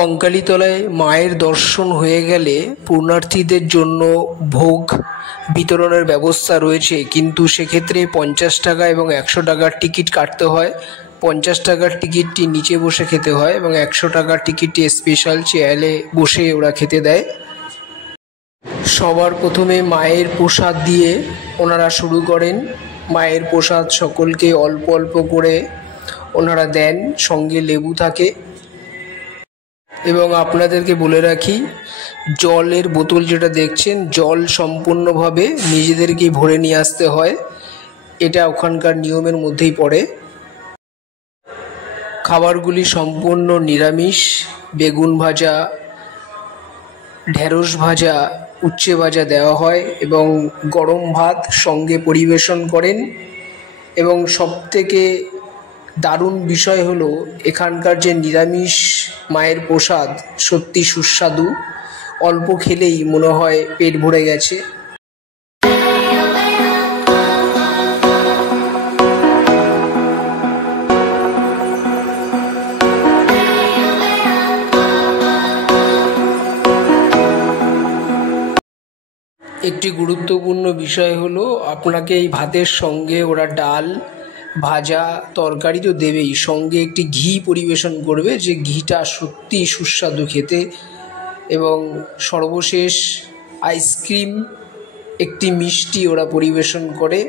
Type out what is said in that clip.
কঙ্কালীতলায় মায়ের দর্শন হয়ে গেলে পুণ্যার্থীদের জন্য ভোগ বিতরণের ব্যবস্থা রয়েছে, কিন্তু সেক্ষেত্রে 50 টাকা এবং 100 টাকার টিকিট কাটতে হয়। 50 টাকার টিকিটটি নিচে বসে খেতে হয় এবং 100 টাকার টিকিটটি স্পেশাল চেয়ারে বসে ওরা খেতে দেয়। সবার প্রথমে মায়ের প্রসাদ দিয়ে ওনারা শুরু করেন। মায়ের প্রসাদ সকলকে অল্প অল্প করে ওনারা দেন, সঙ্গে লেবু থাকে। এবং আপনাদেরকে বলে রাখি, জলের বোতল যেটা দেখছেন, জল সম্পূর্ণভাবে নিজেদেরকেই ভরে নিয়ে আসতে হয়, এটা ওখানকার নিয়মের মধ্যেই পড়ে। খাবারগুলি সম্পূর্ণ নিরামিষ, বেগুন ভাজা, ঢেঁড়স ভাজা, উচ্ছে ভাজা দেওয়া হয় এবং গরম ভাত সঙ্গে পরিবেশন করেন। এবং সবথেকে দারুণ বিষয় হলো এখানকার যে নিরামিষ মায়ের প্রসাদ সত্যি সুস্বাদু, অল্প খেলেই মনে হয় পেট ভরে গেছে। একটি গুরুত্বপূর্ণ বিষয় হলো আপনাকে এই ভাতের সঙ্গে ওরা ডাল, ভাজা, তরকারি তো দেবেই, সঙ্গে একটি ঘি পরিবেশন করবে, যে ঘিটা সত্যিই সুস্বাদু খেতে। এবং সর্বশেষ আইসক্রিম, একটি মিষ্টি ওরা পরিবেশন করে।